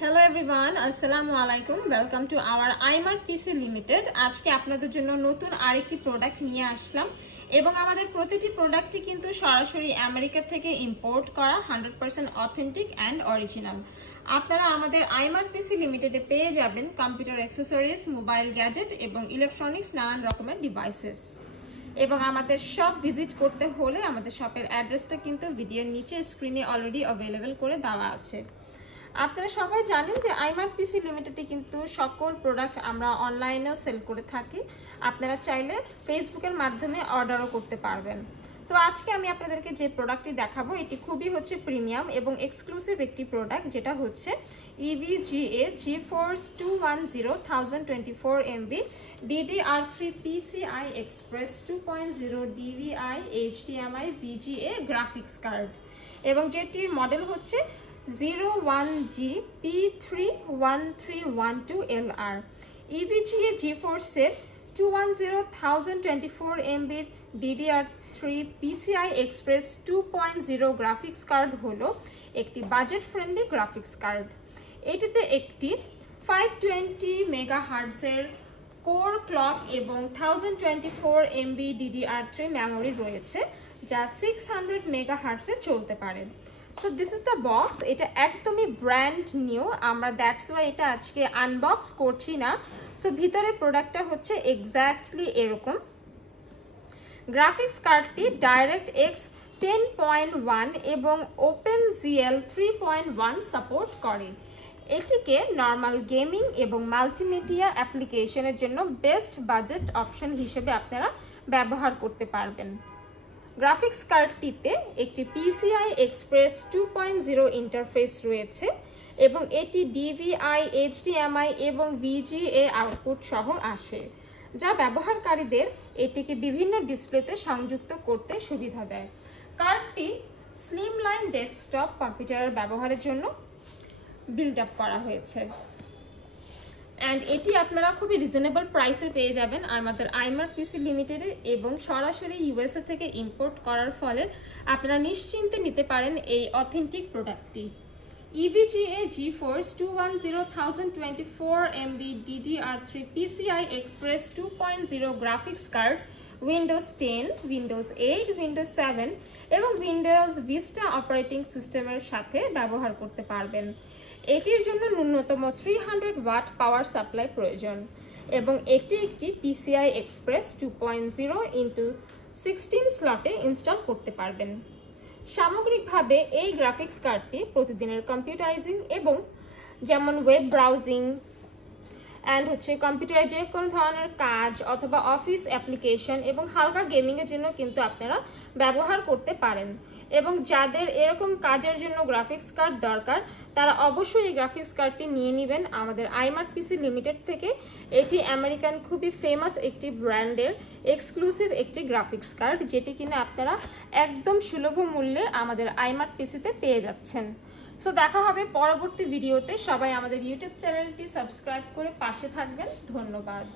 Hello everyone, আসসালামু আলাইকুম। Welcome to our iMartPc limited. আজকে আপনাদের জন্য নতুন আরেকটি প্রোডাক্ট নিয়ে আসলাম এবং আমাদের প্রতিটি প্রোডাক্টই কিন্তু সরাসরি আমেরিকা থেকে ইম্পোর্ট করা 100% অথেন্টিক অ্যান্ড অরিজিনাল। আপনারা আমাদের iMartPc লিমিটেডে পেয়ে যাবেন কম্পিউটার অ্যাক্সেসরিজ, মোবাইল গ্যাজেট এবং ইলেকট্রনিক্স নানান রকমের ডিভাইসেস। এবং আমাদের শপ ভিজিট করতে হলে আমাদের শপের অ্যাড্রেসটা কিন্তু ভিডিওর নিচে স্ক্রিনে অলরেডি অ্যাভেলেবেল করে দেওয়া আছে। আপনারা সবাই জানেন যে iMartPc লিমিটেডে কিন্তু সকল প্রোডাক্ট আমরা অনলাইনেও সেল করে থাকি। আপনারা চাইলে ফেসবুকের মাধ্যমে অর্ডারও করতে পারবেন। সো আজকে আমি আপনাদেরকে যে প্রোডাক্টটি দেখাবো এটি খুবই প্রিমিয়াম এবং এক্সক্লুসিভ একটি প্রোডাক্ট, যেটা হচ্ছে EVGA GeForce 210 1024 MB DDR3 PCI Express 2.0 DVI HDMI VGA graphics card, এবং যেটির মডেল হচ্ছে 01G P31312LR। EVGA GeForce 210 1024 MB DDR3 PCI Express 2.0 graphics card হলো একটি বাজেট ফ্রেন্ডলি গ্রাফিক্স কার্ড। এটিতে একটি 520 মেগাহার্টজের কোর ক্লক এবং 1024 MB DDR3 মেমোরি রয়েছে, যা 600 মেগাহার্টজে চলতে পারে। So this is the box. এটা একদমই ব্র্যান্ড নিউ, আমরা দ্যাটস ওয়াই এটা আজকে আনবক্স করছি না। সো ভিতরে প্রোডাক্টটা হচ্ছে এক্স্যাক্টলি এরকম। গ্রাফিক্স কার্ডটি DirectX 10.1 এবং OpenGL 3.1 সাপোর্ট করে। এটিকে নর্মাল গেমিং এবং মাল্টিমিডিয়া অ্যাপ্লিকেশনের জন্য বেস্ট বাজেট অপশন হিসেবে আপনারা ব্যবহার করতে পারবেন। গ্রাফিক্স কার্ডটিতে একটি PCI Express 2.0 ইন্টারফেস রয়েছে এবং এটি DVI HDMI এবং VGA আউটপুট সহ আসে, যা ব্যবহারকারীদের এটিকে বিভিন্ন ডিসপ্লেতে সংযুক্ত করতে সুবিধা দেয়। কার্ডটি স্লিমলাইন ডেস্কটপ কম্পিউটারের ব্যবহারের জন্য বিল্ড আপ করা হয়েছে অ্যান্ড এটি আপনারা খুবই রিজনেবল প্রাইসে পেয়ে যাবেন আমাদের iMartPc লিমিটেডে, এবং সরাসরি USA থেকে ইম্পোর্ট করার ফলে আপনারা নিশ্চিন্তে নিতে পারেন এই অথেন্টিক প্রোডাক্টটি। EVGA GeForce 210 1024 MB DDR3 PCI Express 2.0 graphics card Windows 10, Windows 8, Windows 7 এবং উইন্ডোজ ভিস্টা অপারেটিং সিস্টেমের সাথে ব্যবহার করতে পারবেন। এটির জন্য ন্যূনতম 300 ওয়াট পাওয়ার সাপ্লাই প্রয়োজন এবং এটি একটি PCI Express 2.0 × 16 স্লটে ইনস্টল করতে পারবেন। সামগ্রিকভাবে এই গ্রাফিক্স কার্ডটি প্রতিদিনের কম্পিউটারাইজিং এবং যেমন ওয়েব ব্রাউজিং অ্যান্ড কম্পিউটারে যে কোনো ধরনের কাজ অথবা অফিস অ্যাপ্লিকেশন এবং হালকা গেমিংয়ের জন্য কিন্তু আপনারা ব্যবহার করতে পারেন। এবং যাদের এরকম কাজের জন্য গ্রাফিক্স কার্ড দরকার তারা অবশ্যই এই গ্রাফিক্স কার্ডটি নিয়ে নেবেন আমাদের iMartPc লিমিটেড থেকে। এটি আমেরিকান খুবই ফেমাস একটি ব্র্যান্ডের এক্সক্লুসিভ একটি গ্রাফিক্স কার্ড, যেটি কিনা আপনারা একদম সুলভ মূল্যে আমাদের iMartPcতে পেয়ে যাচ্ছেন। সো দেখা হবে পরবর্তী ভিডিওতে। সবাই আমাদের ইউটিউব চ্যানেলটি সাবস্ক্রাইব করে পাশে থাকবেন। ধন্যবাদ।